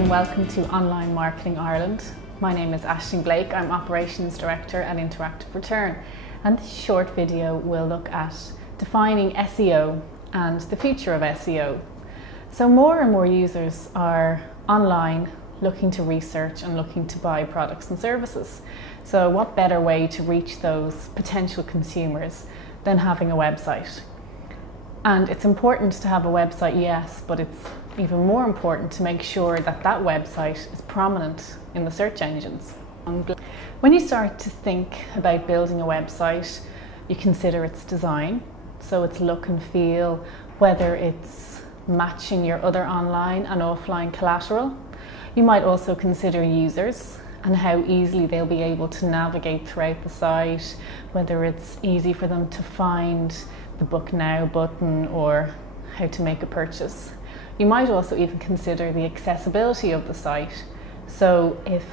and welcome to Online Marketing Ireland. My name is Aisling Blake, I'm Operations Director at Interactive Return, and this short video will look at defining SEO and the future of SEO. So more and more users are online looking to research and looking to buy products and services. So what better way to reach those potential consumers than having a website? And it's important to have a website, yes, but it's even more important to make sure that that website is prominent in the search engines. When you start to think about building a website, you consider its design, so its look and feel, whether it's matching your other online and offline collateral. You might also consider users and how easily they'll be able to navigate throughout the site, whether it's easy for them to find the Book Now button or how to make a purchase. You might also even consider the accessibility of the site. So if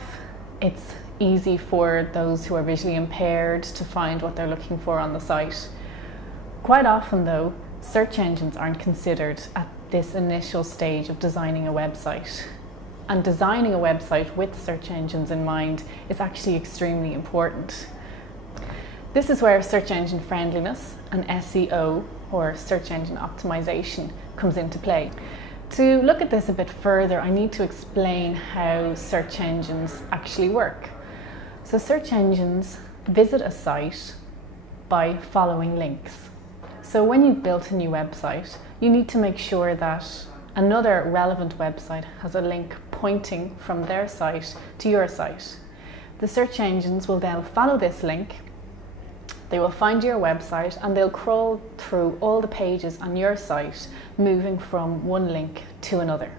it's easy for those who are visually impaired to find what they're looking for on the site. Quite often though, search engines aren't considered at this initial stage of designing a website. And designing a website with search engines in mind is actually extremely important. This is where search engine friendliness and SEO, or search engine optimization, comes into play. To look at this a bit further, I need to explain how search engines actually work. So search engines visit a site by following links. So when you've built a new website, you need to make sure that another relevant website has a link pointing from their site to your site. The search engines will then follow this link. They will find your website and they'll crawl through all the pages on your site, moving from one link to another.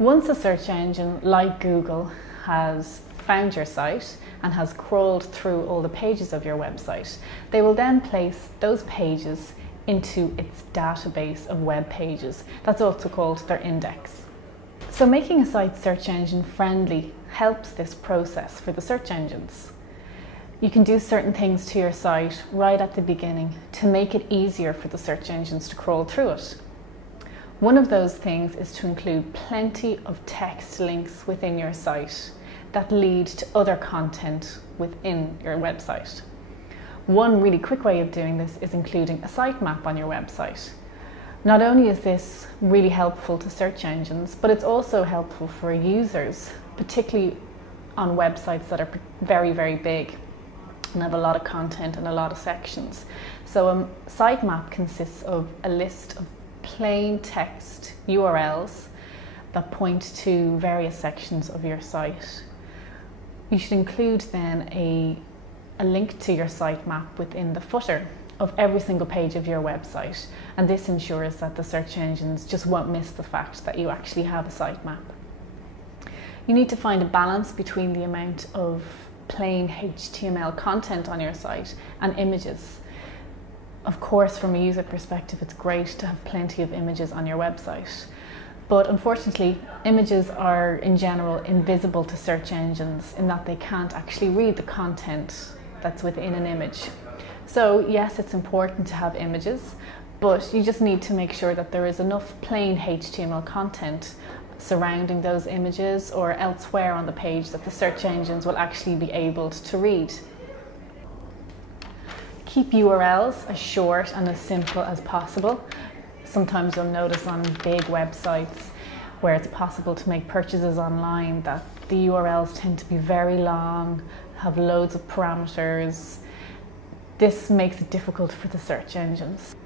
Once a search engine like Google has found your site and has crawled through all the pages of your website, they will then place those pages into its database of web pages. That's also called their index. So making a site search engine friendly helps this process for the search engines. You can do certain things to your site right at the beginning to make it easier for the search engines to crawl through it. One of those things is to include plenty of text links within your site that lead to other content within your website. One really quick way of doing this is including a sitemap on your website. Not only is this really helpful to search engines, but it's also helpful for users, particularly on websites that are very, very big and have a lot of content and a lot of sections. So a sitemap consists of a list of plain text URLs that point to various sections of your site. You should include then a link to your sitemap within the footer of every single page of your website, and this ensures that the search engines just won't miss the fact that you actually have a sitemap. You need to find a balance between the amount of plain HTML content on your site and images. Of course, from a user perspective, it's great to have plenty of images on your website, but unfortunately, images are in general invisible to search engines in that they can't actually read the content that's within an image. So yes, it's important to have images, but you just need to make sure that there is enough plain HTML content surrounding those images or elsewhere on the page that the search engines will actually be able to read. Keep URLs as short and as simple as possible. Sometimes you'll notice on big websites where it's possible to make purchases online that the URLs tend to be very long, have loads of parameters. This makes it difficult for the search engines.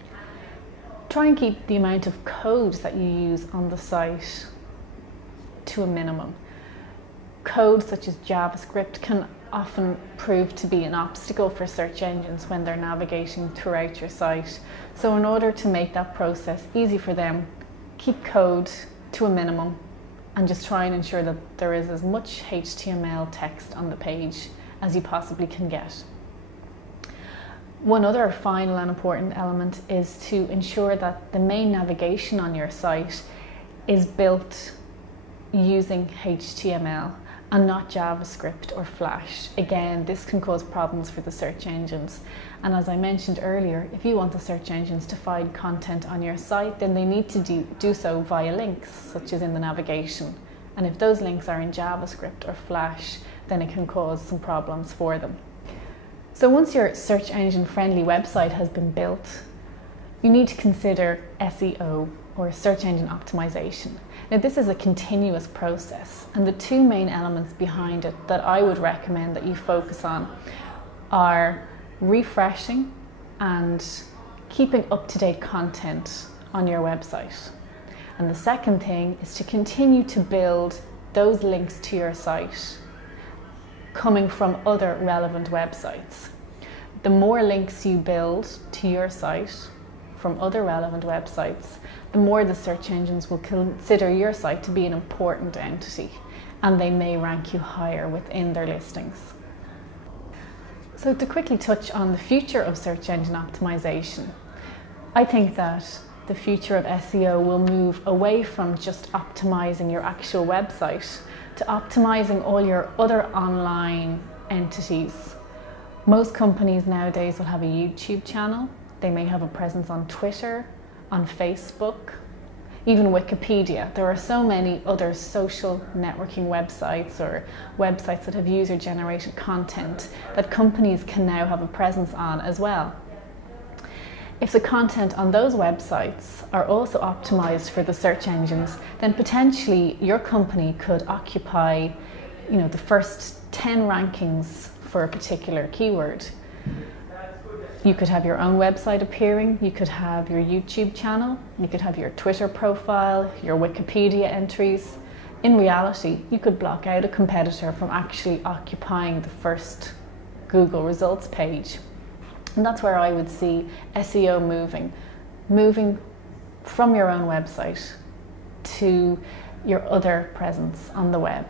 Try and keep the amount of code that you use on the site to a minimum. Code such as JavaScript can often prove to be an obstacle for search engines when they're navigating throughout your site. So in order to make that process easy for them, keep code to a minimum and just try and ensure that there is as much HTML text on the page as you possibly can get. One other final and important element is to ensure that the main navigation on your site is built using HTML and not JavaScript or Flash. Again, this can cause problems for the search engines. And as I mentioned earlier, if you want the search engines to find content on your site, then they need to do so via links, such as in the navigation. And if those links are in JavaScript or Flash, then it can cause some problems for them. So once your search engine friendly website has been built, you need to consider SEO, or search engine optimization. Now, this is a continuous process, and the two main elements behind it that I would recommend that you focus on are refreshing and keeping up-to-date content on your website. And the second thing is to continue to build those links to your site coming from other relevant websites. The more links you build to your site from other relevant websites, the more the search engines will consider your site to be an important entity, and they may rank you higher within their listings. So to quickly touch on the future of search engine optimization, I think that the future of SEO will move away from just optimizing your actual website to optimizing all your other online entities. Most companies nowadays will have a YouTube channel. They may have a presence on Twitter, on Facebook, even Wikipedia. There are so many other social networking websites or websites that have user-generated content that companies can now have a presence on as well. If the content on those websites are also optimized for the search engines, then potentially your company could occupy, the first 10 rankings for a particular keyword. You could have your own website appearing, you could have your YouTube channel, you could have your Twitter profile, your Wikipedia entries. In reality, you could block out a competitor from actually occupying the first Google results page. And that's where I would see SEO moving from your own website to your other presence on the web.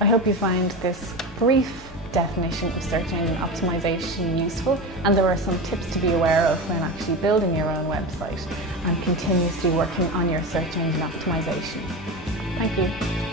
I hope you find this brief definition of search engine optimization useful, and there are some tips to be aware of when actually building your own website and continuously working on your search engine optimization. Thank you.